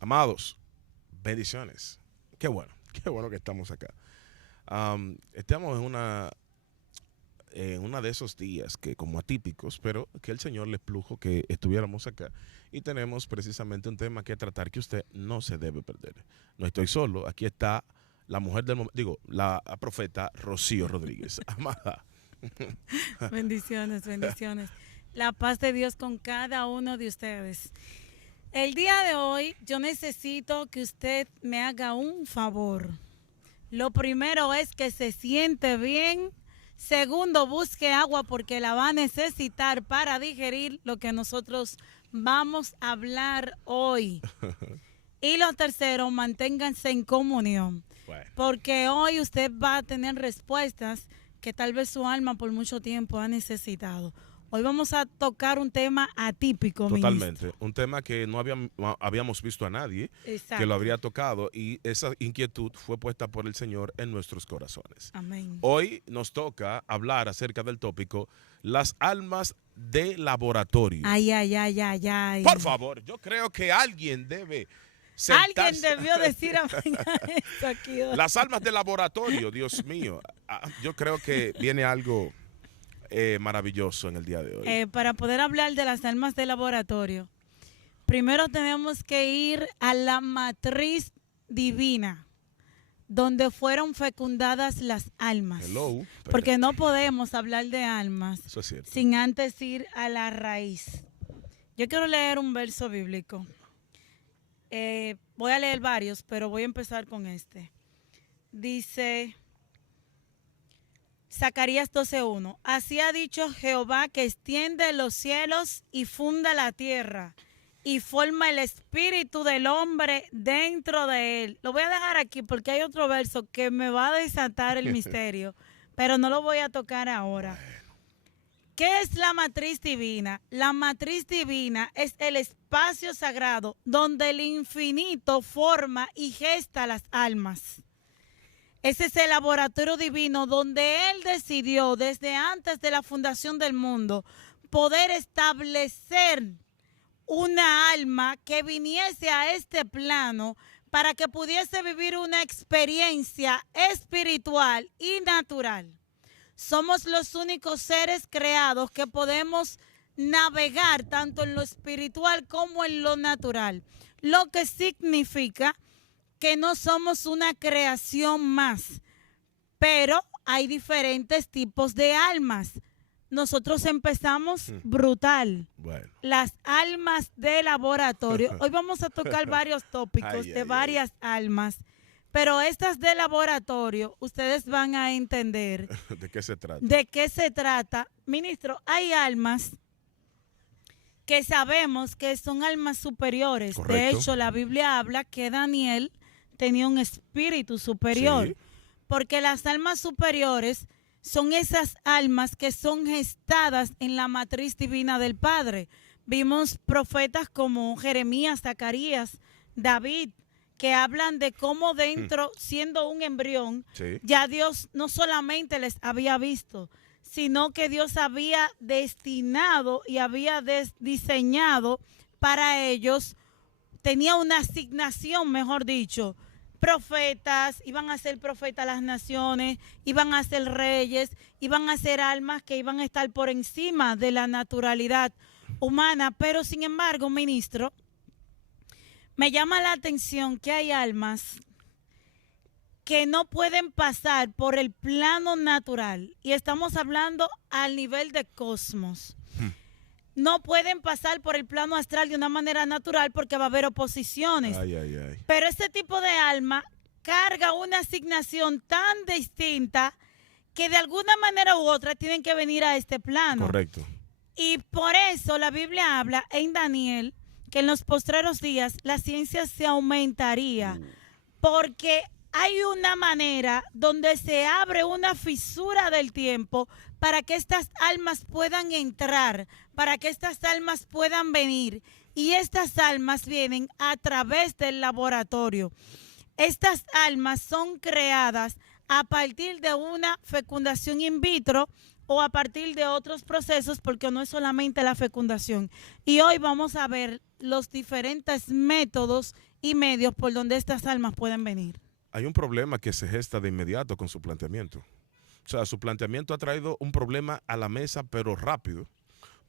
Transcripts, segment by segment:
Amados, bendiciones. Qué bueno que estamos acá. Estamos en una de esos días que como atípicos, pero que el Señor les plujo que estuviéramos acá y tenemos precisamente un tema que tratar que usted no se debe perder. No estoy solo, aquí está la mujer del momento, digo, la profeta Rocío Rodríguez. Amada. Bendiciones, bendiciones. La paz de Dios con cada uno de ustedes. El día de hoy yo necesito que usted me haga un favor. Lo primero es que se siente bien. Segundo, busque agua porque la va a necesitar para digerir lo que nosotros vamos a hablar hoy. Y lo tercero, manténganse en comunión. Bueno, Porque hoy usted va a tener respuestas que tal vez su alma por mucho tiempo ha necesitado. Hoy vamos a tocar un tema atípico, ministro. totalmente. Un tema que no habíamos visto a nadie que Exacto. lo habría tocado y esa inquietud fue puesta por el Señor en nuestros corazones. Amén. Hoy nos toca hablar acerca del tópico las almas de laboratorio. Ay, ay, ay, ay, ay. Por favor, yo creo que alguien debe Alguien sentarse. debió decir amén a esto aquí hoy. Las almas de laboratorio, Dios mío. Yo creo que viene algo maravilloso en el día de hoy. Para poder hablar de las almas de laboratorio, primero tenemos que ir a la matriz divina, donde fueron fecundadas las almas. Hello. Porque no podemos hablar de almas Eso es cierto. sin antes ir a la raíz. Yo quiero leer un verso bíblico. Voy a leer varios, pero voy a empezar con este. Dice Zacarías 12:1. Así ha dicho Jehová que extiende los cielos y funda la tierra y forma el espíritu del hombre dentro de él. Lo voy a dejar aquí porque hay otro verso que me va a desatar el misterio, pero no lo voy a tocar ahora. ¿Qué es la matriz divina? La matriz divina es el espacio sagrado donde el infinito forma y gesta las almas. Ese es el laboratorio divino donde Él decidió desde antes de la fundación del mundo poder establecer una alma que viniese a este plano para que pudiese vivir una experiencia espiritual y natural. Somos los únicos seres creados que podemos navegar tanto en lo espiritual como en lo natural, lo que significa que no somos una creación más, pero hay diferentes tipos de almas. Nosotros empezamos brutal. Bueno. Las almas de laboratorio. Hoy vamos a tocar varios tópicos de varias almas, pero estas de laboratorio, ustedes van a entender ¿De qué se trata? de qué se trata. Ministro, hay almas que sabemos que son almas superiores. Correcto. De hecho, la Biblia habla que Daniel tenía un espíritu superior, Sí. porque las almas superiores son esas almas que son gestadas en la matriz divina del Padre. Vimos profetas como Jeremías, Zacarías, David, que hablan de cómo dentro, siendo un embrión, Sí. ya Dios no solamente les había visto, sino que Dios había destinado y había diseñado para ellos, tenía una asignación, mejor dicho, profetas, iban a ser profetas las naciones, iban a ser reyes, iban a ser almas que iban a estar por encima de la naturalidad humana, pero sin embargo, ministro, me llama la atención que hay almas que no pueden pasar por el plano natural, y estamos hablando al nivel de cosmos. No pueden pasar por el plano astral de una manera natural porque va a haber oposiciones. Ay, ay, ay. Pero este tipo de alma carga una asignación tan distinta que de alguna manera u otra tienen que venir a este plano. Correcto. Y por eso la Biblia habla en Daniel que en los postreros días la ciencia se aumentaría, porque hay una manera donde se abre una fisura del tiempo para que estas almas puedan entrar, para que estas almas puedan venir. Y estas almas vienen a través del laboratorio. Estas almas son creadas a partir de una fecundación in vitro o a partir de otros procesos, porque no es solamente la fecundación. Y hoy vamos a ver los diferentes métodos y medios por donde estas almas pueden venir? Hay un problema que se gesta de inmediato con su planteamiento. O sea, su planteamiento ha traído un problema a la mesa, pero rápido.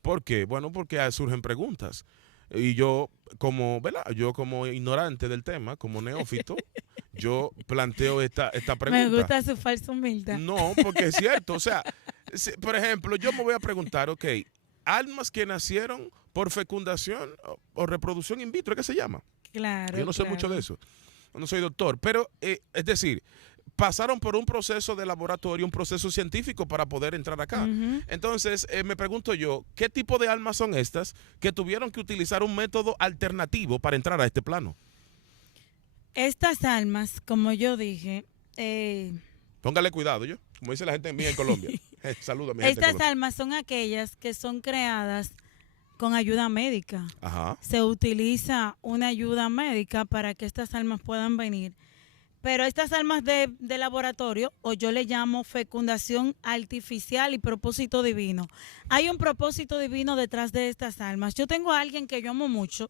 ¿Por qué? Bueno, porque surgen preguntas. Y yo, ¿verdad? Yo como ignorante del tema, como neófito, yo planteo esta pregunta. Me gusta su falsa humildad. No, porque es cierto. O sea, por ejemplo, yo me voy a preguntar, ok, almas que nacieron por fecundación o reproducción in vitro, ¿qué se llama? Claro. Yo no sé mucho de eso. No soy doctor, pero es decir, pasaron por un proceso de laboratorio, un proceso científico para poder entrar acá. Entonces, me pregunto yo, ¿qué tipo de almas son estas que tuvieron que utilizar un método alternativo para entrar a este plano? Estas almas, como yo dije... Póngale cuidado, yo, como dice la gente mía en Colombia. Saludos a mi gente. Estas almas son aquellas que son creadas con ayuda médica. Ajá. Se utiliza una ayuda médica para que estas almas puedan venir. Pero estas almas de laboratorio, o yo le llamo fecundación artificial y propósito divino. Hay un propósito divino detrás de estas almas. Yo tengo a alguien que yo amo mucho,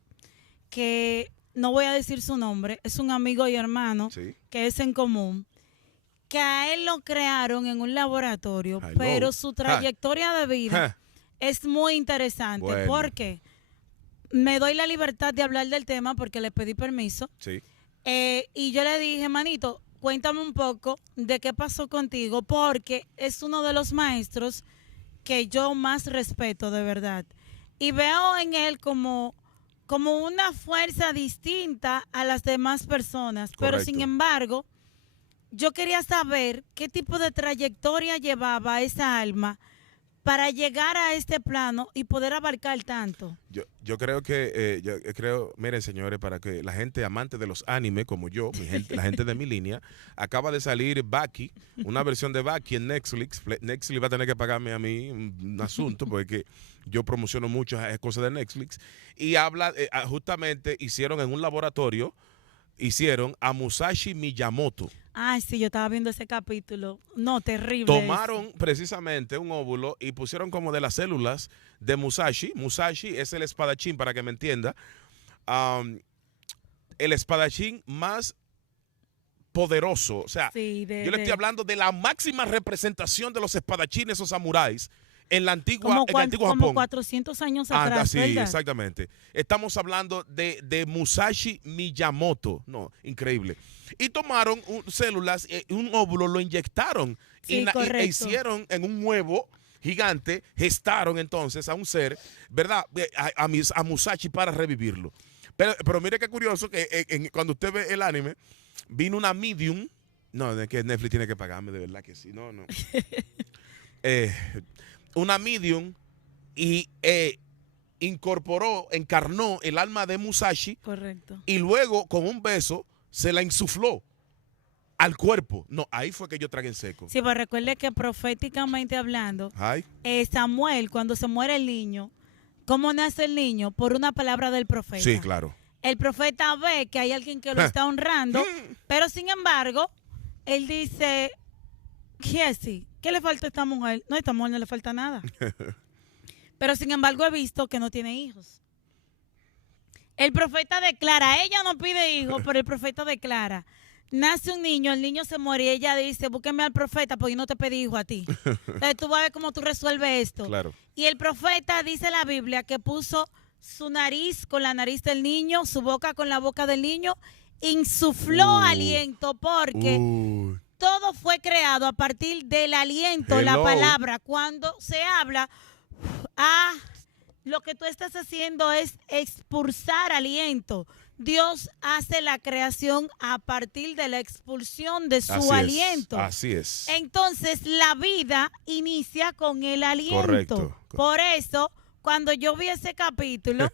que no voy a decir su nombre, es un amigo y hermano, Sí. que es en común, que a él lo crearon en un laboratorio, pero su trayectoria de vida es muy interesante. Bueno. Porque me doy la libertad de hablar del tema porque le pedí permiso. Sí. Y yo le dije, manito, cuéntame un poco de qué pasó contigo, porque es uno de los maestros que yo más respeto, de verdad. Y veo en él como una fuerza distinta a las demás personas. Correcto. Pero sin embargo, yo quería saber qué tipo de trayectoria llevaba esa alma para llegar a este plano y poder abarcar tanto. Yo creo que, miren señores, para que la gente amante de los animes como yo, la gente de mi línea, acaba de salir Baki, una versión de Baki en Netflix. Netflix va a tener que pagarme a mí un asunto porque yo promociono muchas cosas de Netflix. Y habla, justamente hicieron en un laboratorio, a Musashi Miyamoto. Ay, sí, yo estaba viendo ese capítulo. No, terrible. Tomaron precisamente un óvulo y pusieron como de las células de Musashi. Musashi es el espadachín, para que me entienda. El espadachín más poderoso. O sea, sí, yo le estoy hablando de la máxima representación de los espadachines o samuráis en la antigua, como en el antiguo Japón. Como 400 años atrás, sí, ¿verdad? exactamente. Estamos hablando de Musashi Miyamoto. No, increíble. Y tomaron células, un óvulo, lo inyectaron sí, e hicieron en un huevo gigante, gestaron entonces a un ser, ¿verdad? A Musashi para revivirlo. Pero mire qué curioso que cuando usted ve el anime, vino una medium. No, de que Netflix tiene que pagarme, de verdad que sí. No. Una medium y encarnó el alma de Musashi. Correcto. Y luego, con un beso, se la insufló al cuerpo. No, ahí fue que yo tragué en seco. Sí, pues recuerde que proféticamente hablando, Samuel, cuando se muere el niño, ¿cómo nace el niño? Por una palabra del profeta. Sí, claro. El profeta ve que hay alguien que lo está honrando, pero sin embargo, él dice, Jesse, ¿qué le falta a esta mujer? No, a esta mujer no le falta nada. Pero sin embargo he visto que no tiene hijos. El profeta declara, ella no pide hijos, pero el profeta declara, nace un niño, el niño se muere y ella dice, búsqueme al profeta porque yo no te pedí hijo a ti. Entonces tú vas a ver cómo tú resuelves esto. Claro. Y el profeta, dice la Biblia, que puso su nariz con la nariz del niño, su boca con la boca del niño, insufló aliento porque todo fue creado a partir del aliento, la palabra. Cuando se habla, lo que tú estás haciendo es expulsar aliento. Dios hace la creación a partir de la expulsión de su aliento. Así es. Entonces, la vida inicia con el aliento. Correcto. Por eso, cuando yo vi ese capítulo,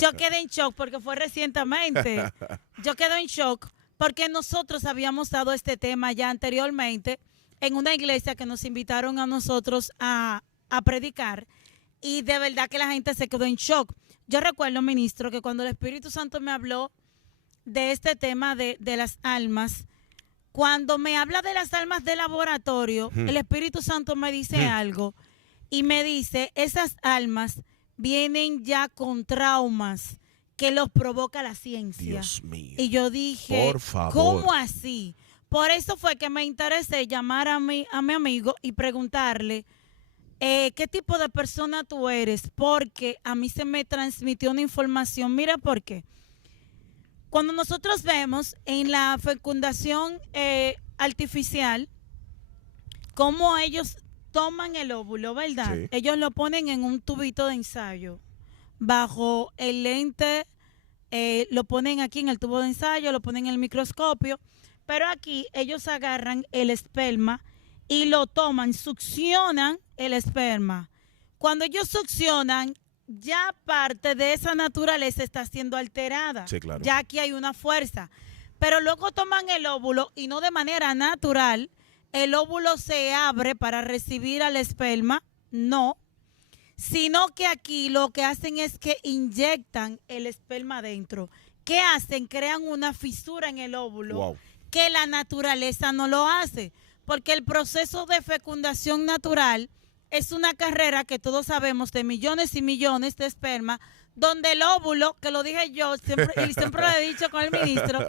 yo quedé en shock porque fue recientemente. Yo quedé en shock porque nosotros habíamos dado este tema ya anteriormente en una iglesia que nos invitaron a nosotros a predicar. Y de verdad que la gente se quedó en shock. Yo recuerdo, ministro, que cuando el Espíritu Santo me habló de este tema de las almas, cuando me habla de las almas de laboratorio, el Espíritu Santo me dice algo y me dice, esas almas vienen ya con traumas que los provoca la ciencia. Dios mío. Y yo dije, Por favor. ¿cómo así? Por eso fue que me interesé llamar a mi amigo y preguntarle, ¿qué tipo de persona tú eres? Porque a mí se me transmitió una información. Mira por qué. Cuando nosotros vemos en la fecundación artificial, cómo ellos toman el óvulo, ¿verdad? Sí. Ellos lo ponen en un tubito de ensayo, bajo el lente, lo ponen aquí en el tubo de ensayo, lo ponen en el microscopio, pero aquí ellos agarran el esperma y lo toman, succionan el esperma. Cuando ellos succionan, ya parte de esa naturaleza está siendo alterada. Sí, claro. Ya aquí hay una fuerza. Pero luego toman el óvulo y no de manera natural. El óvulo se abre para recibir al esperma, no, sino que aquí lo que hacen es que inyectan el esperma adentro. ¿Qué hacen? Crean una fisura en el óvulo. Wow. Que la naturaleza no lo hace, porque el proceso de fecundación natural es una carrera que todos sabemos de millones y millones de esperma, donde el óvulo, que lo dije yo, y siempre lo he dicho con el ministro,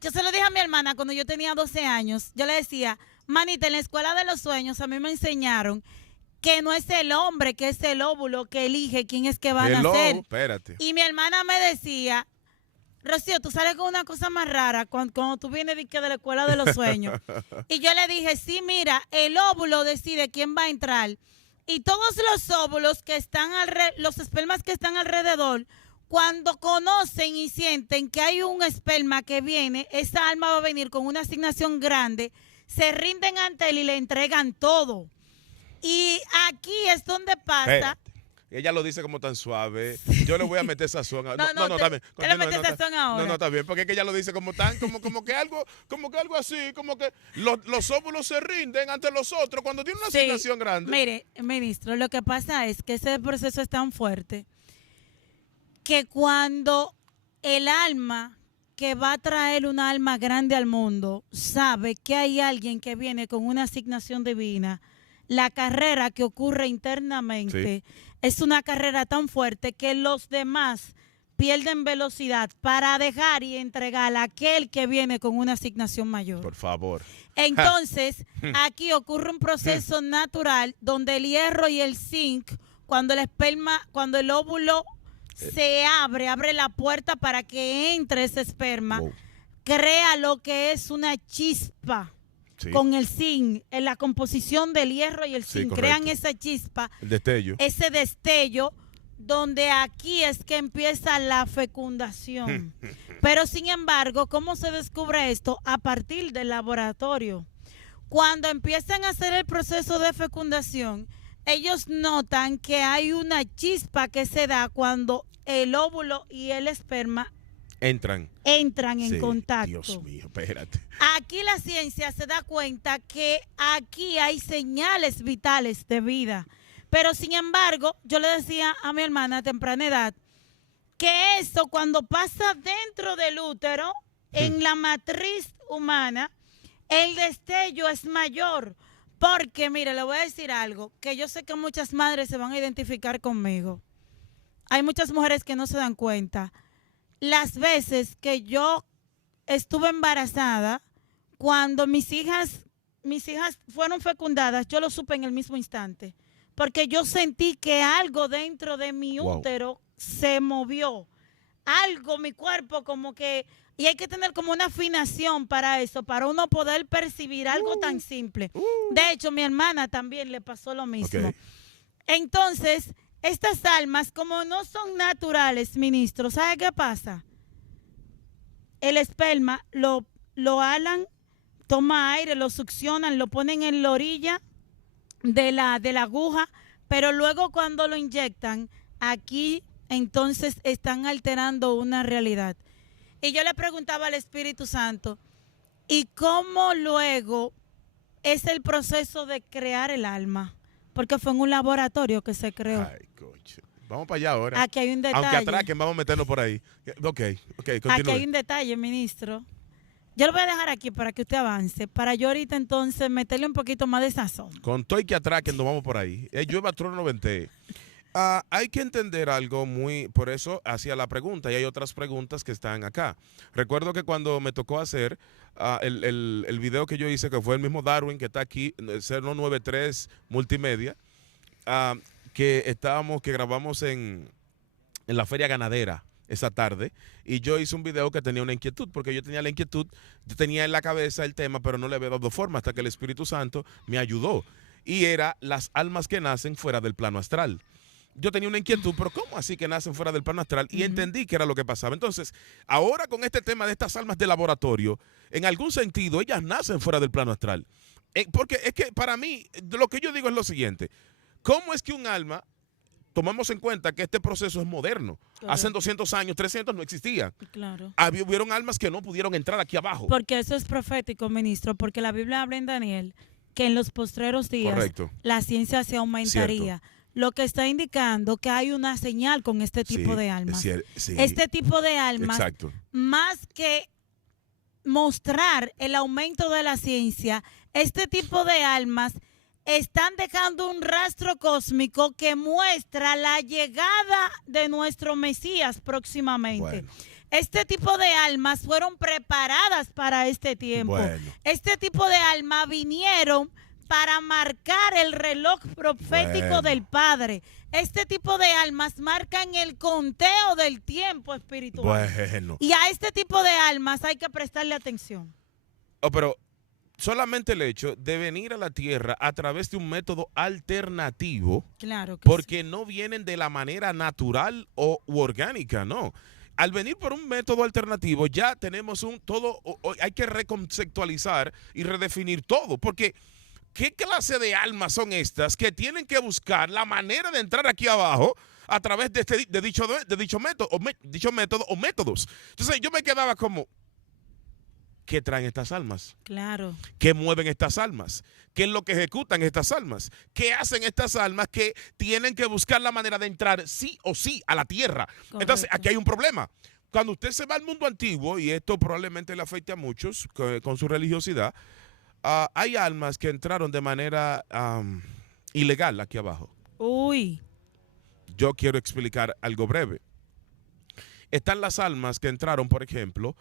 yo se lo dije a mi hermana cuando yo tenía 12 años, yo le decía, manita, en la escuela de los sueños a mí me enseñaron que no es el hombre, que es el óvulo que elige quién es que va a nacer. Espérate. Y mi hermana me decía, Rocío, tú sales con una cosa más rara cuando tú vienes de la escuela de los sueños. Y yo le dije, sí, mira, el óvulo decide quién va a entrar. Y todos los óvulos que están los espermas que están alrededor, cuando conocen y sienten que hay un esperma que viene, esa alma va a venir con una asignación grande, se rinden ante él y le entregan todo. Y aquí es donde pasa... Espérate. Ella lo dice como tan suave. Yo le voy a meter sazón. No, está bien. ¿Te le metes sazón ahora? No, está bien, porque es que ella lo dice como tan, como que algo así, como que los óvulos se rinden ante los otros cuando tienen una asignación grande. Mire, ministro, lo que pasa es que ese proceso es tan fuerte que cuando el alma que va a traer una alma grande al mundo sabe que hay alguien que viene con una asignación divina, la carrera que ocurre internamente es una carrera tan fuerte que los demás pierden velocidad para dejar y entregar a aquel que viene con una asignación mayor. Por favor. Entonces, aquí ocurre un proceso natural donde el hierro y el zinc, cuando el óvulo se abre la puerta para que entre ese esperma, crea lo que es una chispa. Sí. Con el zinc, en la composición del hierro y el zinc, crean esa chispa, el destello. Ese destello, donde aquí es que empieza la fecundación. Pero sin embargo, ¿cómo se descubre esto? A partir del laboratorio. Cuando empiezan a hacer el proceso de fecundación, ellos notan que hay una chispa que se da cuando el óvulo y el esperma entran en contacto. Dios mío, espérate. Aquí la ciencia se da cuenta que aquí hay señales vitales de vida. Pero sin embargo, yo le decía a mi hermana a temprana edad que eso cuando pasa dentro del útero, en la matriz humana, el destello es mayor. Porque, mire, le voy a decir algo, que yo sé que muchas madres se van a identificar conmigo. Hay muchas mujeres que no se dan cuenta. Las veces que yo estuve embarazada, cuando mis hijas fueron fecundadas, yo lo supe en el mismo instante. Porque yo sentí que algo dentro de mi útero se movió. Algo, mi cuerpo como que... Y hay que tener como una afinación para eso, para uno poder percibir algo tan simple. De hecho, mi hermana también le pasó lo mismo. Okay. Entonces, estas almas, como no son naturales, ministro, ¿sabe qué pasa? El esperma lo alan, toma aire, lo succionan, lo ponen en la orilla de la aguja, pero luego cuando lo inyectan, aquí entonces están alterando una realidad. Y yo le preguntaba al Espíritu Santo, ¿y cómo luego es el proceso de crear el alma? Porque fue en un laboratorio que se creó. Ay, coche. Vamos para allá ahora. Aquí hay un detalle. Aunque atraquen, vamos a meternos por ahí. Ok, continúe. Aquí hay un detalle, ministro. Yo lo voy a dejar aquí para que usted avance, para yo ahorita entonces meterle un poquito más de sazón. Con todo y que atraquen, nos vamos por ahí. Llueva, trueno, vente. Hay que entender algo por eso hacía la pregunta y hay otras preguntas que están acá. Recuerdo que cuando me tocó hacer el video que yo hice, que fue el mismo Darwin que está aquí, 093 Multimedia, ah, que grabamos en la feria ganadera esa tarde, y yo hice un video que tenía una inquietud, porque yo tenía la inquietud, yo tenía en la cabeza el tema, pero no le había dado forma hasta que el Espíritu Santo me ayudó, y era las almas que nacen fuera del plano astral. Yo tenía una inquietud, pero ¿cómo así que nacen fuera del plano astral? Y entendí que era lo que pasaba. Entonces, ahora con este tema de estas almas de laboratorio, en algún sentido, ellas nacen fuera del plano astral. Porque es que para mí, lo que yo digo es lo siguiente. ¿Cómo es que un alma, tomamos en cuenta que este proceso es moderno? Correcto. Hace 200 años, 300 no existía. Claro. Hubieron almas que no pudieron entrar aquí abajo. Porque eso es profético, ministro, porque la Biblia habla en Daniel que en los postreros días Correcto. la ciencia se aumentaría. Cierto. Lo que está indicando que hay una señal con este tipo Sí, de almas. sí. Este tipo de almas, Exacto. más que mostrar el aumento de la ciencia, este tipo de almas están dejando un rastro cósmico que muestra la llegada de nuestro Mesías próximamente. Bueno. Este tipo de almas fueron preparadas para este tiempo. Bueno. Este tipo de almas vinieron para marcar el reloj profético Bueno. del Padre. Este tipo de almas marcan el conteo del tiempo espiritual. Bueno. Y a este tipo de almas hay que prestarle atención. Pero solamente el hecho de venir a la Tierra a través de un método alternativo, Claro que porque no vienen de la manera natural u orgánica, no. Al venir por un método alternativo ya tenemos hay que reconceptualizar y redefinir todo, porque ¿qué clase de almas son estas que tienen que buscar la manera de entrar aquí abajo a través de dicho método o métodos? Entonces yo me quedaba como, ¿qué traen estas almas? Claro. ¿Qué mueven estas almas? ¿Qué es lo que ejecutan estas almas? ¿Qué hacen estas almas que tienen que buscar la manera de entrar sí o sí a la tierra? Correcto. Entonces, aquí hay un problema. Cuando usted se va al mundo antiguo, y esto probablemente le afecte a muchos con su religiosidad, hay almas que entraron de manera ilegal aquí abajo. Uy. Yo quiero explicar algo breve. Están las almas que entraron, por ejemplo,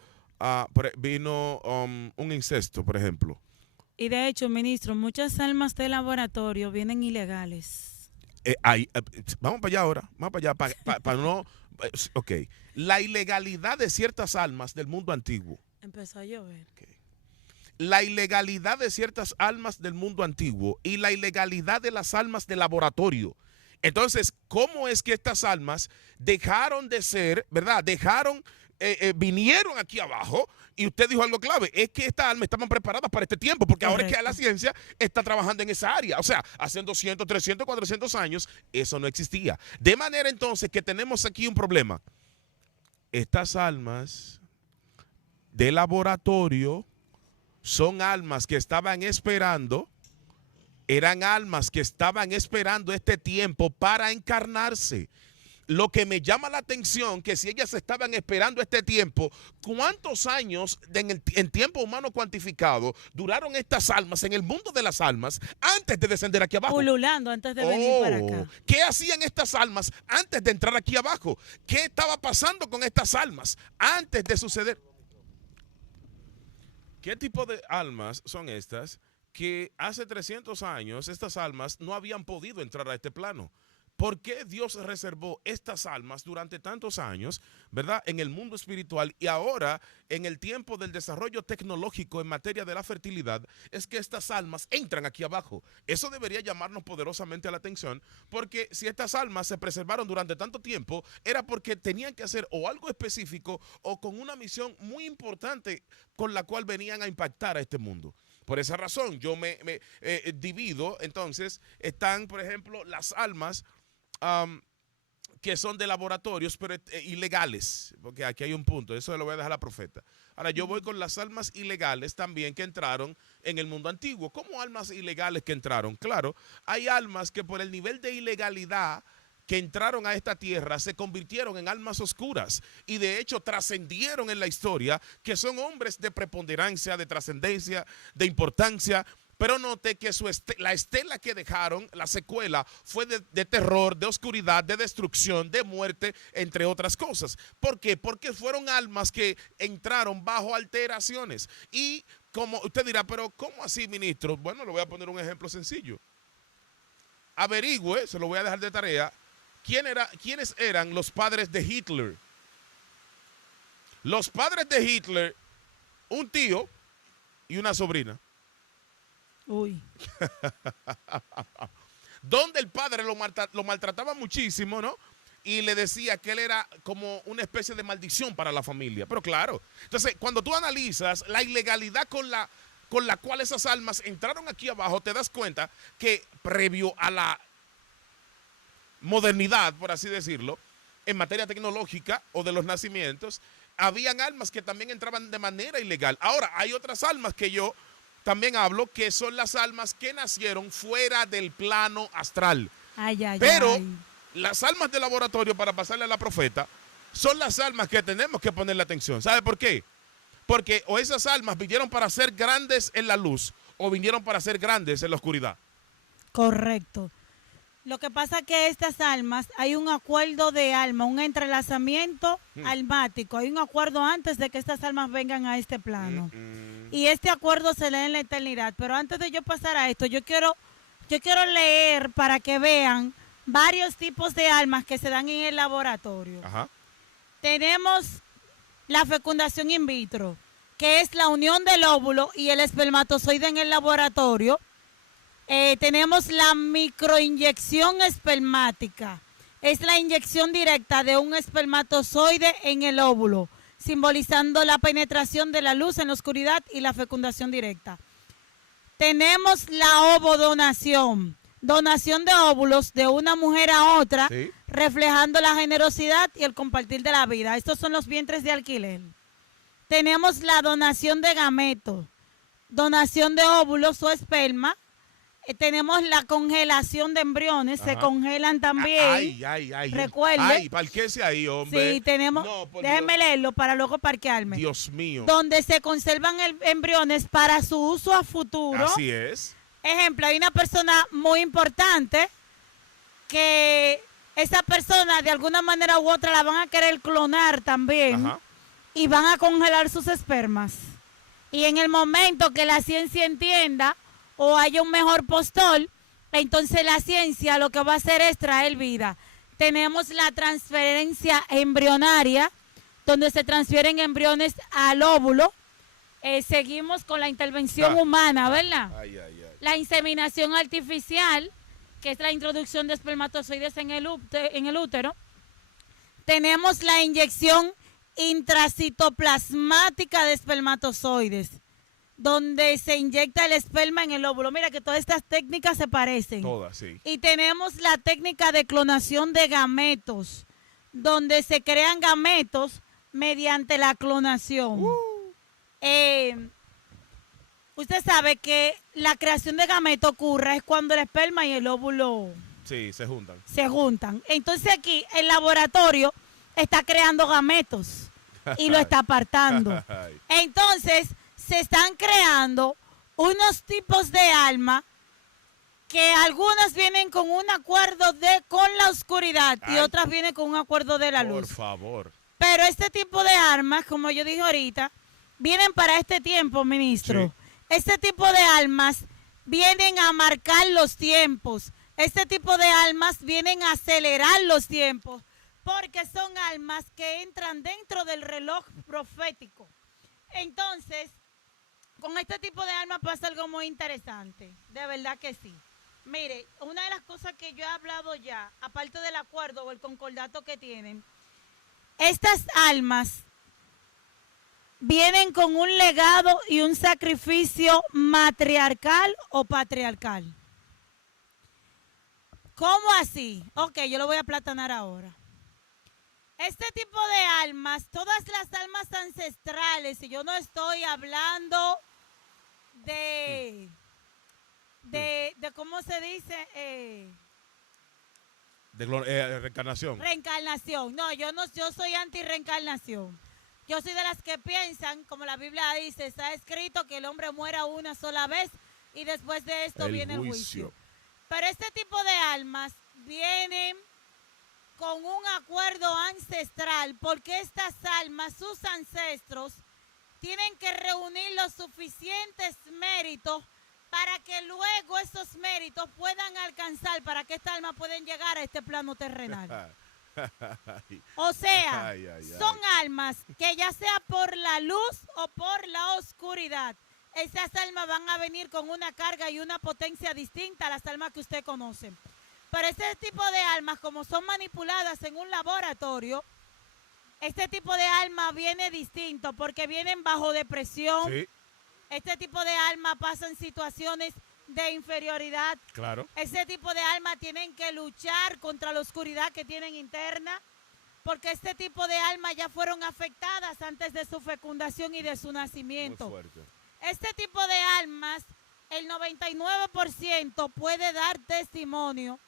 vino un incesto, por ejemplo. Y de hecho, ministro, muchas almas de laboratorio vienen ilegales. Vamos para allá ahora, vamos para allá, para no... Ok, la ilegalidad de ciertas almas del mundo antiguo. Empezó a llover. Okay. La ilegalidad de ciertas almas del mundo antiguo y la ilegalidad de las almas de laboratorio. Entonces, ¿cómo es que estas almas dejaron de ser, verdad? Vinieron aquí abajo, y usted dijo algo clave, es que estas almas estaban preparadas para este tiempo, porque Correcto. ahora es que la ciencia está trabajando en esa área. O sea, hace 200, 300, 400 años eso no existía. De manera entonces que tenemos aquí un problema. Estas almas de laboratorio son almas que estaban esperando, eran almas que estaban esperando este tiempo para encarnarse. Lo que me llama la atención, que si ellas estaban esperando este tiempo, ¿cuántos años en tiempo humano cuantificado duraron estas almas en el mundo de las almas antes de descender aquí abajo? Pululando antes de venir para acá. ¿Qué hacían estas almas antes de entrar aquí abajo? ¿Qué estaba pasando con estas almas antes de suceder? ¿Qué tipo de almas son estas que hace 300 años estas almas no habían podido entrar a este plano? ¿Por qué Dios reservó estas almas durante tantos años, verdad, en el mundo espiritual, y ahora en el tiempo del desarrollo tecnológico en materia de la fertilidad es que estas almas entran aquí abajo? Eso debería llamarnos poderosamente a la atención, porque si estas almas se preservaron durante tanto tiempo era porque tenían que hacer o algo específico o con una misión muy importante con la cual venían a impactar a este mundo. Por esa razón yo me divido. Entonces están, por ejemplo, las almas que son de laboratorios, pero ilegales, porque aquí hay un punto, eso lo voy a dejar a la profeta. Ahora yo voy con las almas ilegales también que entraron en el mundo antiguo. ¿Cómo almas ilegales que entraron? Claro, hay almas que por el nivel de ilegalidad que entraron a esta tierra se convirtieron en almas oscuras y de hecho trascendieron en la historia, que son hombres de preponderancia, de trascendencia, de importancia, pero note que la estela que dejaron, la secuela, fue de terror, de oscuridad, de destrucción, de muerte, entre otras cosas. ¿Por qué? Porque fueron almas que entraron bajo alteraciones. Y como usted dirá, pero ¿cómo así, ministro? Bueno, le voy a poner un ejemplo sencillo. Averigüe, se lo voy a dejar de tarea, quiénes eran los padres de Hitler. Los padres de Hitler, un tío y una sobrina. Uy. Donde el padre lo maltrataba muchísimo, ¿no? Y le decía que él era como una especie de maldición para la familia. Pero claro, entonces cuando tú analizas la ilegalidad con la cual esas almas entraron aquí abajo, te das cuenta que previo a la modernidad, por así decirlo, en materia tecnológica o de los nacimientos, habían almas que también entraban de manera ilegal. Ahora, hay otras almas que yo también hablo, que son las almas que nacieron fuera del plano astral. Pero las almas de laboratorio, para pasarle a la profeta, son las almas que tenemos que ponerle atención. ¿Sabe por qué? Porque o esas almas vinieron para ser grandes en la luz o vinieron para ser grandes en la oscuridad. Correcto. Lo que pasa es que estas almas, hay un acuerdo de alma, un entrelazamiento almático. Hay un acuerdo antes de que estas almas vengan a este plano. Y este acuerdo se lee en la eternidad. Pero antes de yo pasar a esto, yo quiero leer para que vean varios tipos de almas que se dan en el laboratorio. Ajá. Tenemos la fecundación in vitro, que es la unión del óvulo y el espermatozoide en el laboratorio. Tenemos la microinyección espermática. Es la inyección directa de un espermatozoide en el óvulo, simbolizando la penetración de la luz en la oscuridad y la fecundación directa. Tenemos la ovodonación, donación de óvulos de una mujer a otra, ¿sí?, reflejando la generosidad y el compartir de la vida. Estos son los vientres de alquiler. Tenemos la donación de gametos, donación de óvulos o esperma. Tenemos la congelación de embriones, se congelan también. Recuerde. Ay, parquése ahí, hombre. Sí, tenemos, déjenme leerlo para luego parquearme. Dios mío. Donde se conservan embriones para su uso a futuro. Así es. Ejemplo, hay una persona muy importante que esa persona de alguna manera u otra la van a querer clonar también. Ajá. Y van a congelar sus espermas. Y en el momento que la ciencia entienda o haya un mejor postor, entonces la ciencia lo que va a hacer es traer vida. Tenemos la transferencia embrionaria, donde se transfieren embriones al óvulo. Seguimos con la intervención humana, ¿verdad? La inseminación artificial, que es la introducción de espermatozoides en el útero. Tenemos la inyección intracitoplasmática de espermatozoides, donde se inyecta el esperma en el óvulo. Mira que todas estas técnicas se parecen. Todas, sí. Y tenemos la técnica de clonación de gametos, donde se crean gametos mediante la clonación. Usted sabe que la creación de gametos ocurre es cuando el esperma y el óvulo se juntan. Entonces aquí el laboratorio está creando gametos y lo está apartando. Entonces se están creando unos tipos de alma que algunas vienen con un acuerdo con la oscuridad y otras vienen con un acuerdo de la luz. Por favor. Pero este tipo de armas, como yo dije ahorita, vienen para este tiempo, ministro. Sí. Este tipo de almas vienen a marcar los tiempos. Este tipo de almas vienen a acelerar los tiempos, porque son almas que entran dentro del reloj profético. Entonces, con este tipo de almas pasa algo muy interesante, de verdad que sí. Mire, una de las cosas que yo he hablado ya, aparte del acuerdo o el concordato que tienen, estas almas vienen con un legado y un sacrificio matriarcal o patriarcal. ¿Cómo así? Ok, yo lo voy a aplatanar ahora. Este tipo de almas, todas las almas ancestrales, y yo no estoy hablando de ¿cómo se dice? Reencarnación. Reencarnación. No, yo soy anti-reencarnación. Yo soy de las que piensan, como la Biblia dice, está escrito que el hombre muera una sola vez y después de esto El viene el juicio. juicio. Pero este tipo de almas vienen con un acuerdo ancestral, porque estas almas, sus ancestros, tienen que reunir los suficientes méritos para que luego esos méritos puedan alcanzar, para que estas almas puedan llegar a este plano terrenal. O sea, Ay, ay, ay. son almas que ya sea por la luz o por la oscuridad, esas almas van a venir con una carga y una potencia distinta a las almas que usted conoce. Pero este tipo de almas, como son manipuladas en un laboratorio, este tipo de alma viene distinto porque vienen bajo depresión. Sí, Este tipo de alma pasan situaciones de inferioridad. claro. Ese tipo de alma tienen que luchar contra la oscuridad que tienen interna, porque este tipo de almas ya fueron afectadas antes de su fecundación y de su Muy nacimiento. fuerte. Este tipo de almas, el 99% puede dar testimonio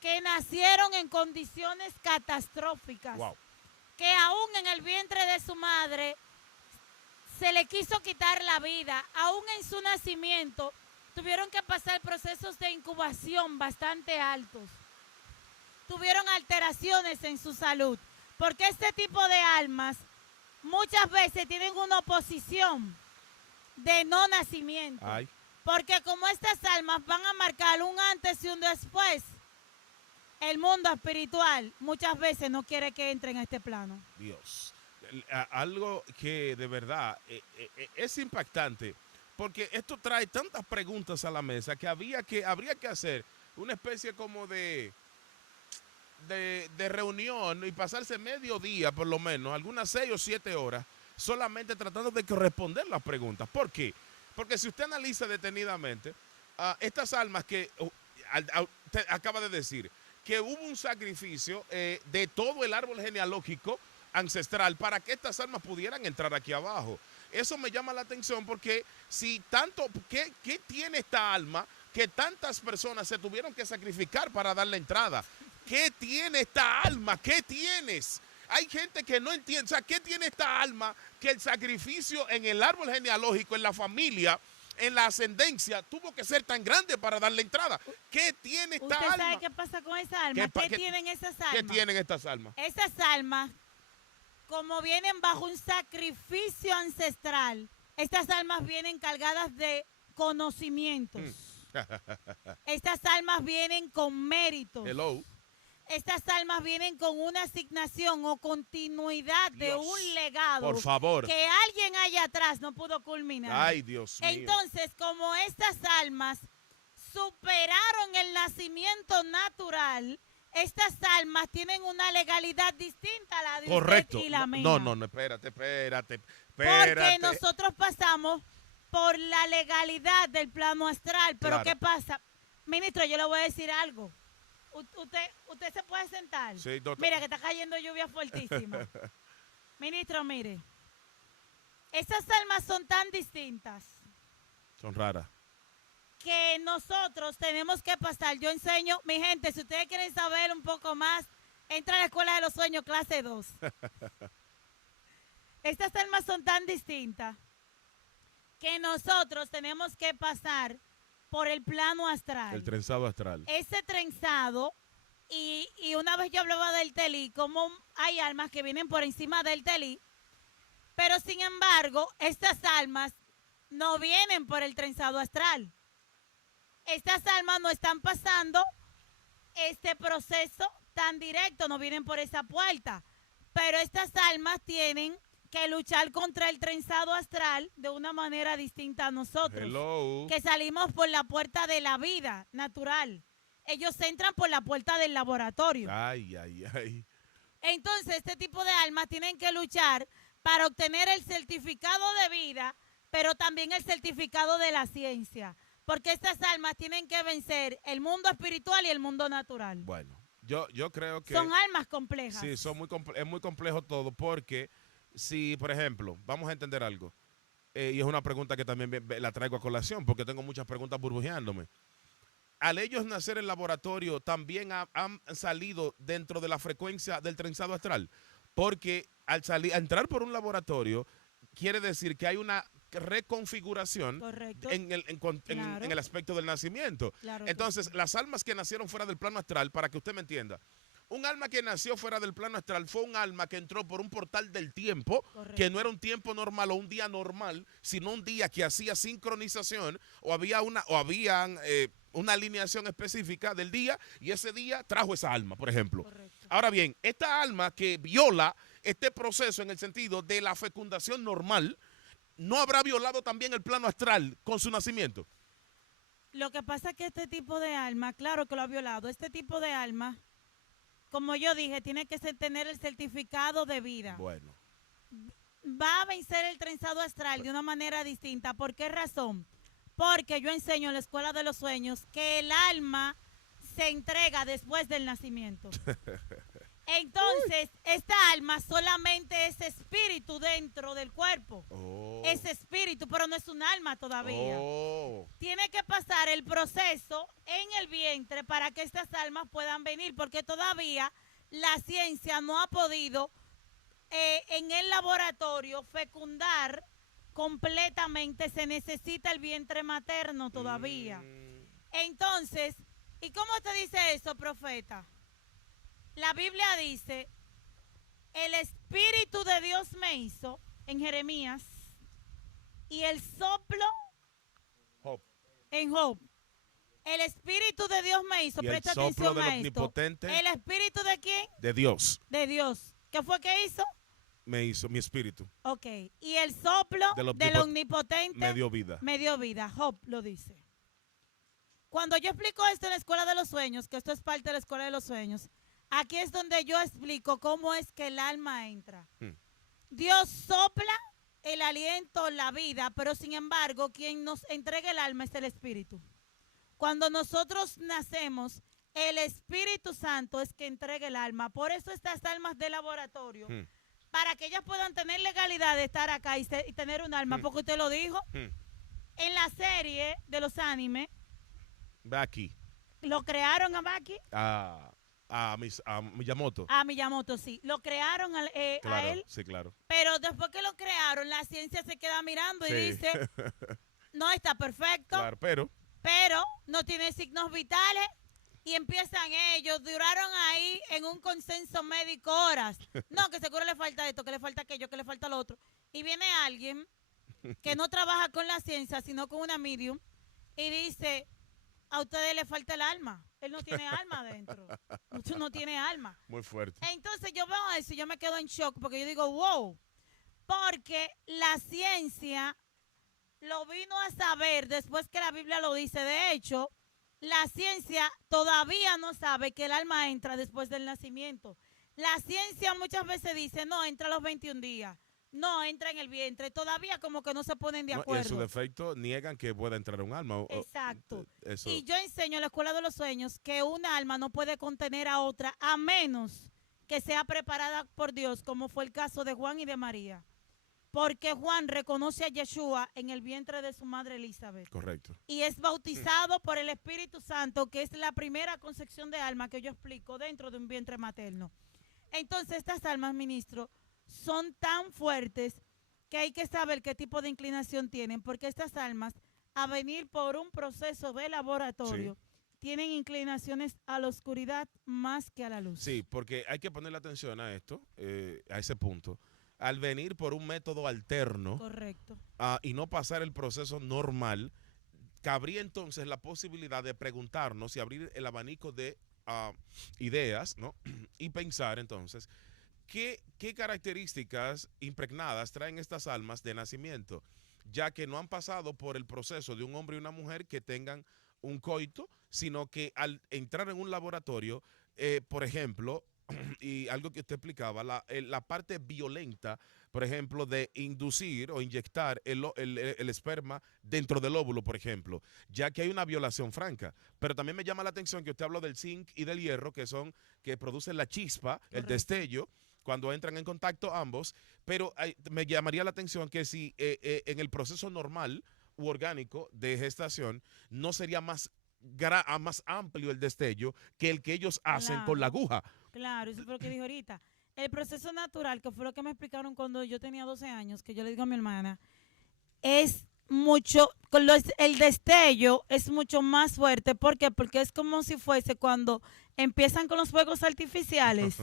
que nacieron en condiciones catastróficas, Wow. que aún en el vientre de su madre se le quiso quitar la vida, aún en su nacimiento tuvieron que pasar procesos de incubación bastante altos, tuvieron alteraciones en su salud, porque este tipo de almas muchas veces tienen una oposición de no nacimiento, Ay, porque como estas almas van a marcar un antes y un después, el mundo espiritual muchas veces no quiere que entren a este plano. Dios. Algo que de verdad es impactante, porque esto trae tantas preguntas a la mesa que habría que hacer una especie como de reunión y pasarse medio día, por lo menos, algunas 6 o 7 horas, solamente tratando de responder las preguntas. ¿Por qué? Porque si usted analiza detenidamente, estas almas que usted acaba de decir, que hubo un sacrificio de todo el árbol genealógico ancestral para que estas almas pudieran entrar aquí abajo. Eso me llama la atención porque si tanto, ¿qué tiene esta alma que tantas personas se tuvieron que sacrificar para darle entrada? ¿Qué tiene esta alma? ¿Qué tienes? Hay gente que no entiende, o sea, ¿qué tiene esta alma que el sacrificio en el árbol genealógico, en la familia, en la ascendencia, tuvo que ser tan grande para darle entrada? ¿Qué tiene esta ¿Usted alma? sabe qué pasa con esa alma? ¿Qué tienen esas almas? ¿Qué tienen estas almas? Esas almas, como vienen bajo un sacrificio ancestral, estas almas vienen cargadas de conocimientos. Estas almas vienen con méritos. Hello. Estas almas vienen con una asignación o continuidad de Dios, un legado por favor. que alguien allá atrás no pudo culminar. Ay, Dios mío. Entonces, como estas almas superaron el nacimiento natural, estas almas tienen una legalidad distinta a la de Correcto. usted y la mía. No, espérate. Porque nosotros pasamos por la legalidad del plano astral. Pero Claro. ¿qué pasa? Ministro, yo le voy a decir algo. Usted se puede sentar. Sí, doctor. Mira que está cayendo lluvia fuertísima. Ministro, mire. Esas almas son tan distintas Son raras. que nosotros tenemos que pasar. Yo enseño, mi gente, si ustedes quieren saber un poco más, entra a la Escuela de los Sueños, clase 2. Estas almas son tan distintas que nosotros tenemos que pasar por el plano astral. El trenzado astral. Ese trenzado, y una vez yo hablaba del telí, como hay almas que vienen por encima del telí, pero sin embargo, estas almas no vienen por el trenzado astral. Estas almas no están pasando este proceso tan directo, no vienen por esa puerta, pero estas almas tienen que luchar contra el trenzado astral de una manera distinta a nosotros. Hello. Que salimos por la puerta de la vida natural. Ellos entran por la puerta del laboratorio. Ay. Entonces, este tipo de almas tienen que luchar para obtener el certificado de vida, pero también el certificado de la ciencia. Porque estas almas tienen que vencer el mundo espiritual y el mundo natural. Bueno, yo creo que... Son almas complejas. Sí, es muy complejo todo porque si, por ejemplo, vamos a entender algo, y es una pregunta que también la traigo a colación porque tengo muchas preguntas burbujeándome. Al ellos nacer en laboratorio, también han salido dentro de la frecuencia del trenzado astral, porque al entrar por un laboratorio, quiere decir que hay una reconfiguración Correcto. en el aspecto del nacimiento. Claro. Entonces, las almas que nacieron fuera del plano astral, para que usted me entienda, un alma que nació fuera del plano astral fue un alma que entró por un portal del tiempo, Correcto. que no era un tiempo normal o un día normal, sino un día que hacía sincronización o había una alineación específica del día, y ese día trajo esa alma, por ejemplo. Correcto. Ahora bien, esta alma que viola este proceso en el sentido de la fecundación normal, ¿no habrá violado también el plano astral con su nacimiento? Lo que pasa es que este tipo de alma, claro que lo ha violado, este tipo de alma, como yo dije, tiene que tener el certificado de vida. Bueno. Va a vencer el trenzado astral de una manera distinta. ¿Por qué razón? Porque yo enseño en la Escuela de los Sueños que el alma se entrega después del nacimiento. Entonces, esta alma solamente es espíritu dentro del cuerpo. Oh. Es espíritu, pero no es un alma todavía. Oh. Tiene que pasar el proceso en el vientre para que estas almas puedan venir, porque todavía la ciencia no ha podido en el laboratorio fecundar completamente. Se necesita el vientre materno todavía. Entonces, ¿y cómo te dice eso, profeta? La Biblia dice, el Espíritu de Dios me hizo, en Jeremías, y el soplo Job. en Job. El Espíritu de Dios me hizo, Y el presta soplo atención del a esto. Omnipotente. ¿El Espíritu de quién? De Dios De Dios. ¿Qué fue que hizo? me hizo mi espíritu. Ok. Y el soplo del Omnipotente me dio vida. Me dio vida. Job lo dice. Cuando yo explico esto en la Escuela de los Sueños, que esto es parte de la Escuela de los Sueños, aquí es donde yo explico cómo es que el alma entra. Dios sopla el aliento, la vida, pero sin embargo, quien nos entrega el alma es el Espíritu. Cuando nosotros nacemos, el Espíritu Santo es que entrega el alma. Por eso estas almas de laboratorio, para que ellas puedan tener legalidad de estar acá y tener un alma, porque usted lo dijo, en la serie de los animes, Baki. ¿lo crearon a Baki? A Miyamoto. A Miyamoto, sí. Lo crearon Claro, a él. sí, claro. Pero después que lo crearon, la ciencia se queda mirando y dice, no está perfecto, Claro, pero no tiene signos vitales. Y empiezan ellos, duraron ahí en un consenso médico horas. No, que seguro le falta esto, que le falta aquello, que le falta lo otro. Y viene alguien que no trabaja con la ciencia, sino con una medium, y dice, a ustedes le falta el alma. Él no tiene alma adentro. Usted no tiene alma. muy fuerte. Entonces yo veo eso y yo me quedo en shock porque yo digo, wow. Porque la ciencia lo vino a saber después que la Biblia lo dice. De hecho, la ciencia todavía no sabe que el alma entra después del nacimiento. La ciencia muchas veces dice, no, entra a los 21 días. No, entra en el vientre. Todavía como que no se ponen de acuerdo. Y en su defecto niegan que pueda entrar un alma. Exacto. Eso. Y yo enseño en la Escuela de los Sueños que un alma no puede contener a otra a menos que sea preparada por Dios, como fue el caso de Juan y de María. Porque Juan reconoce a Yeshua en el vientre de su madre Elizabeth. Correcto. Y es bautizado por el Espíritu Santo, que es la primera concepción de alma que yo explico dentro de un vientre materno. Entonces, estas almas, ministro, son tan fuertes que hay que saber qué tipo de inclinación tienen, porque estas almas, a venir por un proceso de laboratorio, tienen inclinaciones a la oscuridad más que a la luz. Sí, porque hay que ponerle atención a esto, a ese punto. Al venir por un método alterno, correcto, y no pasar el proceso normal, cabría entonces la posibilidad de preguntarnos y abrir el abanico de ideas, ¿no? Y pensar entonces, ¿qué características impregnadas traen estas almas de nacimiento? Ya que no han pasado por el proceso de un hombre y una mujer que tengan un coito, sino que al entrar en un laboratorio, por ejemplo, y algo que usted explicaba, la parte violenta, por ejemplo, de inducir o inyectar el esperma dentro del óvulo, por ejemplo, ya que hay una violación franca. Pero también me llama la atención que usted habló del zinc y del hierro, que producen la chispa, el destello, cuando entran en contacto ambos, pero me llamaría la atención que si en el proceso normal u orgánico de gestación no sería más amplio el destello que el que ellos hacen con la aguja. Claro, eso fue lo que dijo ahorita. El proceso natural, que fue lo que me explicaron cuando yo tenía 12 años, que yo le digo a mi hermana, es mucho, el destello es mucho más fuerte. ¿Por qué? Porque es como si fuese cuando empiezan con los fuegos artificiales.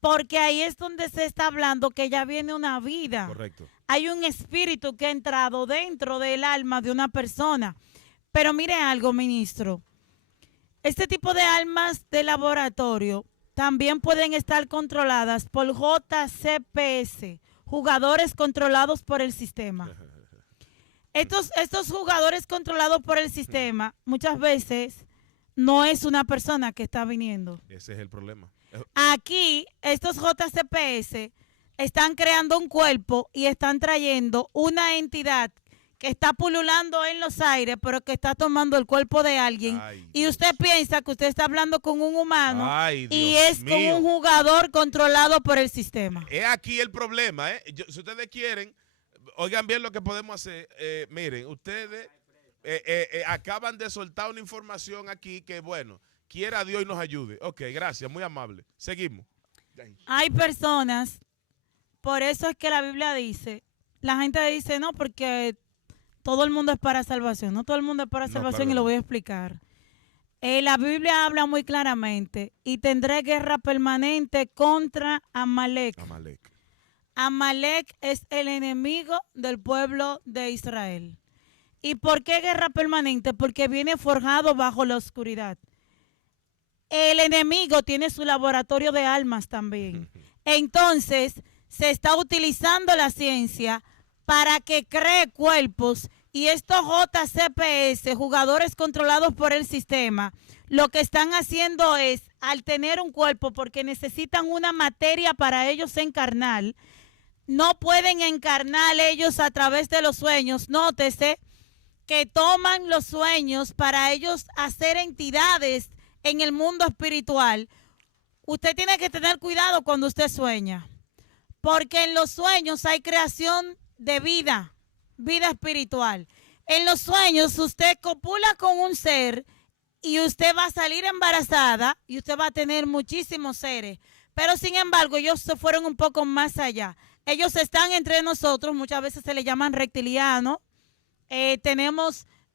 Porque ahí es donde se está hablando que ya viene una vida. Correcto. Hay un espíritu que ha entrado dentro del alma de una persona. Pero mire algo, ministro. Este tipo de armas de laboratorio también pueden estar controladas por JCPS, jugadores controlados por el sistema. Estos jugadores controlados por el sistema muchas veces no es una persona que está viniendo. Ese es el problema. Aquí, estos JCPS están creando un cuerpo y están trayendo una entidad que está pululando en los aires, pero que está tomando el cuerpo de alguien. Ay, y usted piensa que usted está hablando con un humano. Ay, y Dios es mío. con un jugador controlado por el sistema. Es aquí el problema, ¿eh? Si ustedes quieren, oigan bien lo que podemos hacer. Miren, ustedes acaban de soltar una información aquí que, bueno, quiera Dios y nos ayude. Ok, gracias, muy amable. Seguimos. Hay personas, por eso es que la Biblia dice, la gente dice, no, porque todo el mundo es para salvación. No todo el mundo es para salvación, claro, y lo voy a explicar. La Biblia habla muy claramente, y tendré guerra permanente contra Amalek. Amalek es el enemigo del pueblo de Israel. ¿Y por qué guerra permanente? Porque viene forjado bajo la oscuridad. El enemigo tiene su laboratorio de almas también. Entonces, se está utilizando la ciencia para que cree cuerpos, y estos JCPS, jugadores controlados por el sistema, lo que están haciendo es, al tener un cuerpo, porque necesitan una materia para ellos encarnar, no pueden encarnar ellos a través de los sueños. Nótese que toman los sueños para ellos hacer entidades en el mundo espiritual. Usted tiene que tener cuidado cuando usted sueña, porque en los sueños hay creación de vida, vida espiritual. En los sueños usted copula con un ser y usted va a salir embarazada y usted va a tener muchísimos seres. Pero sin embargo, ellos se fueron un poco más allá. Ellos están entre nosotros, muchas veces se le llaman reptilianos.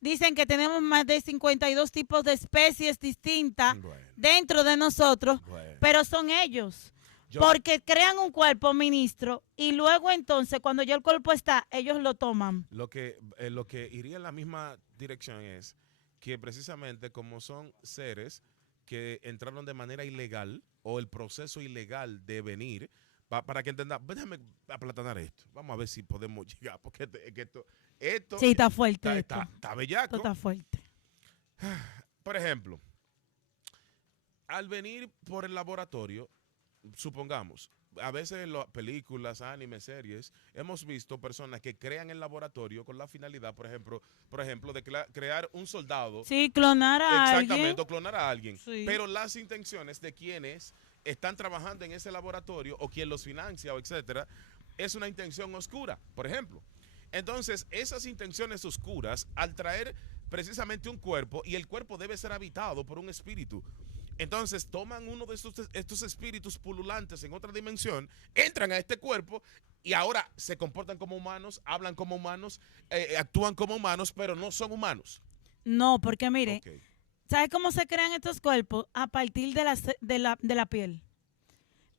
Dicen que tenemos más de 52 tipos de especies distintas dentro de nosotros, pero son ellos. Porque crean un cuerpo, ministro, y luego entonces, cuando ya el cuerpo está, ellos lo toman. Lo que iría en la misma dirección es que precisamente como son seres que entraron de manera ilegal, o el proceso ilegal de venir, para que entendamos, déjame aplatanar esto. Vamos a ver si podemos llegar, porque esto sí, está fuerte. Está bellaco. Esto está fuerte. Por ejemplo, al venir por el laboratorio, supongamos, a veces en las películas, animes, series, hemos visto personas que crean el laboratorio con la finalidad, por ejemplo, de crear un soldado. Sí, clonar a alguien. Exactamente, o clonar a alguien. Sí. Pero las intenciones de quienes están trabajando en ese laboratorio, o quien los financia, o etcétera, es una intención oscura, por ejemplo. Entonces, esas intenciones oscuras, al traer precisamente un cuerpo, y el cuerpo debe ser habitado por un espíritu. Entonces toman uno de estos espíritus pululantes en otra dimensión, entran a este cuerpo y ahora se comportan como humanos, hablan como humanos, actúan como humanos, pero no son humanos. No, porque mire, ¿sabe cómo se crean estos cuerpos? A partir de la piel.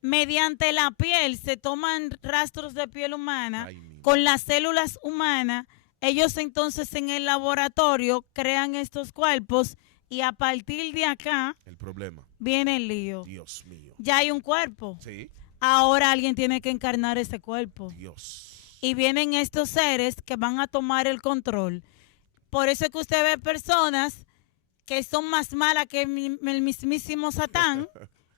Mediante la piel se toman rastros de piel humana con las células humanas. Ellos entonces en el laboratorio crean estos cuerpos. Y a partir de acá, el problema viene el lío. Dios mío. Ya hay un cuerpo. Sí. Ahora alguien tiene que encarnar ese cuerpo. Dios. Y vienen estos seres que van a tomar el control. Por eso es que usted ve personas que son más malas que el mismísimo Satán.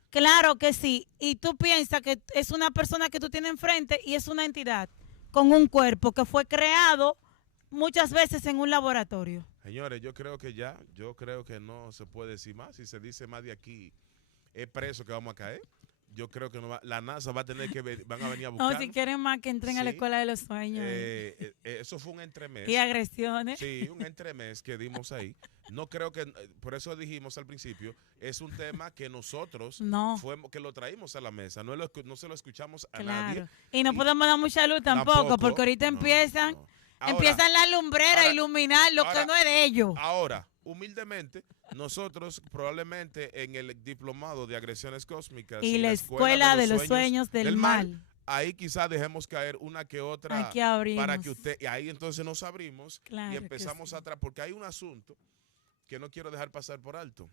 Claro que sí. Y tú piensas que es una persona que tú tienes enfrente y es una entidad con un cuerpo que fue creado muchas veces en un laboratorio. Señores, yo creo que no se puede decir más. Si se dice más de aquí, es preso que vamos a caer. Yo creo que la NASA va a tener van a venir a buscar. No, si quieren más que entren a la escuela de los sueños. Eso fue un entremés. Y agresiones. Sí, un entremés que dimos ahí. No creo que, por eso dijimos al principio, es un tema que nosotros que lo traímos a la mesa. No se lo escuchamos a nadie. Y no podemos dar mucha luz tampoco porque ahorita empiezan. Empiezan la lumbrera a iluminar lo que no es de ellos. Ahora, humildemente, nosotros probablemente en el diplomado de agresiones cósmicas y la escuela de los sueños del mal, ahí quizás dejemos caer una que otra para que usted, y ahí entonces nos abrimos y empezamos atrás, porque hay un asunto que no quiero dejar pasar por alto.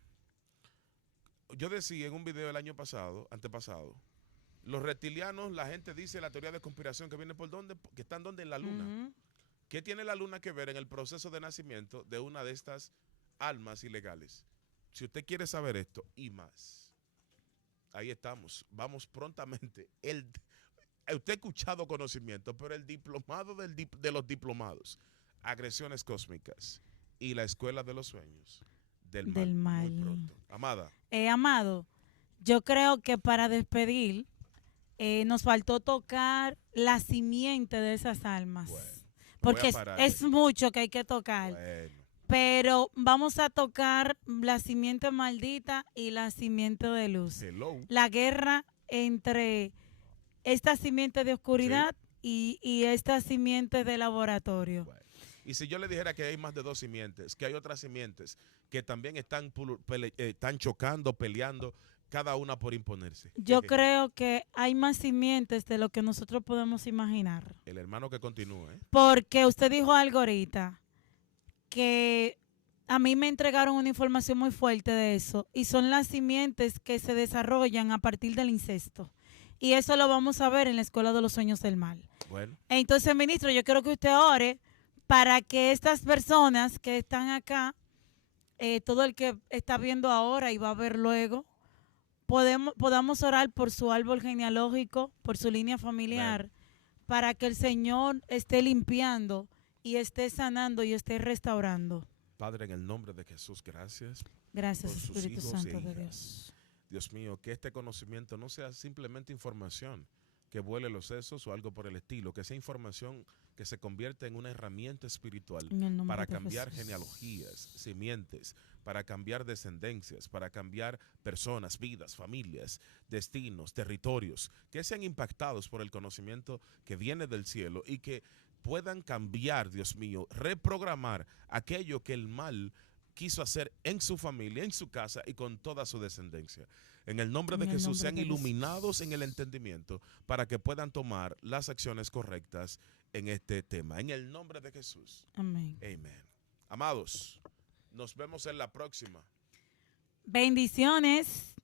Yo decía en un video el año pasado, antepasado, los reptilianos, la gente dice la teoría de conspiración que viene por dónde, que están donde en la luna. ¿Qué tiene la luna que ver en el proceso de nacimiento de una de estas almas ilegales? Si usted quiere saber esto y más, ahí estamos. Vamos prontamente. Usted ha escuchado conocimiento, pero el diplomado de los diplomados, agresiones cósmicas y la escuela de los sueños del mal. Muy pronto. Amada. Amado, yo creo que para despedir nos faltó tocar la simiente de esas almas. Bueno. Porque es mucho que hay que tocar. Bueno. Pero vamos a tocar la simiente maldita y la simiente de luz. Hello. La guerra entre esta simiente de oscuridad y esta simiente de laboratorio. Bueno. Y si yo le dijera que hay más de 2 simientes, que hay otras simientes que también están chocando, peleando, cada una por imponerse. Yo creo que hay más simientes de lo que nosotros podemos imaginar. El hermano que continúe. Porque usted dijo algo ahorita, que a mí me entregaron una información muy fuerte de eso, y son las simientes que se desarrollan a partir del incesto. Y eso lo vamos a ver en la Escuela de los Sueños del Mal. Bueno. Entonces, ministro, yo quiero que usted ore para que estas personas que están acá, todo el que está viendo ahora y va a ver luego, podamos orar por su árbol genealógico, por su línea familiar, para que el Señor esté limpiando y esté sanando y esté restaurando. Padre, en el nombre de Jesús, gracias. Gracias, Espíritu Santo de Dios. Dios mío, que este conocimiento no sea simplemente información que vuele los sesos o algo por el estilo, que sea información que se convierta en una herramienta espiritual para cambiar genealogías, simientes, para cambiar descendencias, para cambiar personas, vidas, familias, destinos, territorios, que sean impactados por el conocimiento que viene del cielo y que puedan cambiar, Dios mío, reprogramar aquello que el mal quiso hacer en su familia, en su casa y con toda su descendencia. En el nombre de Jesús, sean iluminados en el entendimiento para que puedan tomar las acciones correctas en este tema. En el nombre de Jesús. Amén. Amén. Amados, nos vemos en la próxima. Bendiciones.